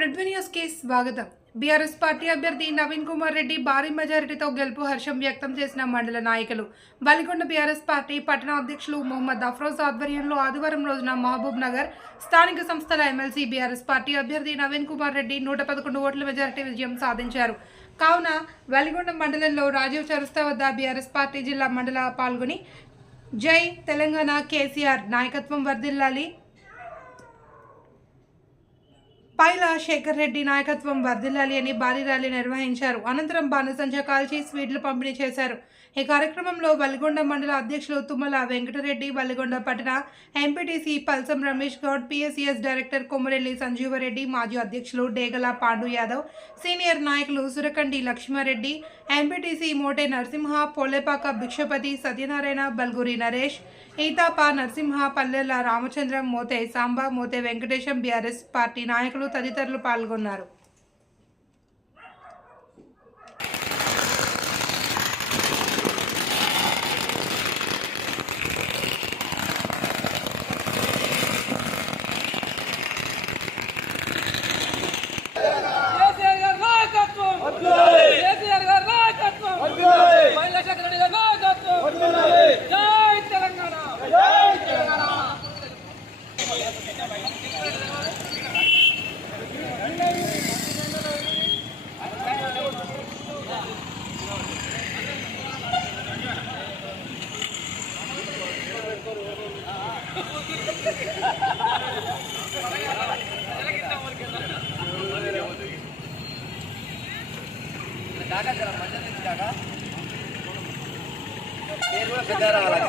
పృథ్వీ న్యూస్కి స్వాగతం. BRS party అభ్యర్థి నవీన్ కుమార్ రెడ్డి భారీ మెజారిటీతో గెలుపు హర్షం వ్యక్తం చేసిన మండల నాయకులు. బలిగొండ బీఆర్ఎస్ పార్టీ పట్టణ అధ్యక్షులు మొహమ్మద్ అఫ్రోజ్ ఆధ్వర్యంలో ఆదివారం రోజున మహబూబ్ నగర్ స్థానిక సంస్థల ఎమ్మెల్సీ బీఆర్ఎస్ పార్టీ అభ్యర్థి నవీన్ కుమార్ రెడ్డి 111 ఓట్ల మెజారిటీ విజయం సాధించారు. కావున వెలిగొండ మండలంలో రాజీవ్ చౌరస్తా వద్ద బీఆర్ఎస్ పార్టీ జిల్లా మండల పాల్గొని జై తెలంగాణ కేసీఆర్ నాయకత్వం వర్ధిల్లాలి, పైల శేఖర్ రెడ్డి నాయకత్వం వర్ధిల్లాలి అని భారీ ర్యాలీ నిర్వహించారు. అనంతరం బాణసంచ కాల్చి స్వీట్లు పంపిణీ చేశారు. ఈ కార్యక్రమంలో వలిగొండ మండల అధ్యక్షులు తుమ్మల వెంకటరెడ్డి, వలిగొండ పట్టణ MPTC పల్సం Ramesh Goud, PSCS director Komuravelli Sanjeeva Reddy, మాజీ అధ్యక్షులు డేగల పాండు యాదవ్, సీనియర్ నాయకులు సురకండి లక్ష్మారెడ్డి, ఎంపీటీసీ మోటే నరసింహ, పోలేపాక భిక్షపతి, సత్యనారాయణ, బల్గురి నరేష్, ఈతాప నరసింహ, పల్లెల రామచంద్రం, మోతే సాంబా, మోతే వెంకటేశం, బీఆర్ఎస్ పార్టీ నాయకులు తదితరులు పాల్గొన్నారు. కాకా జర మధ్య నుంచి కాకా పేరు కూడా పెద్ద రావాలి.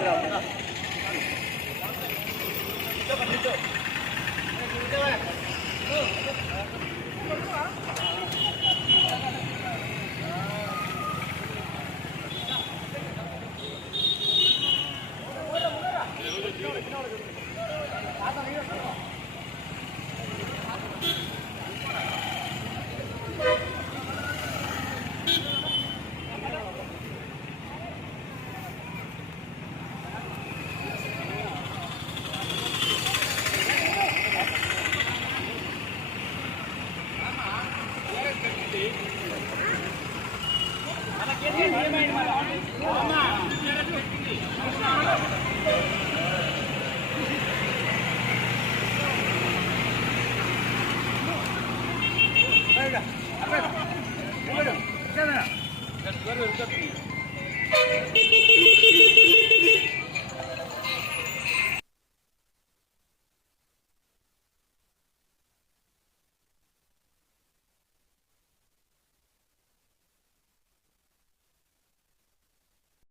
Good.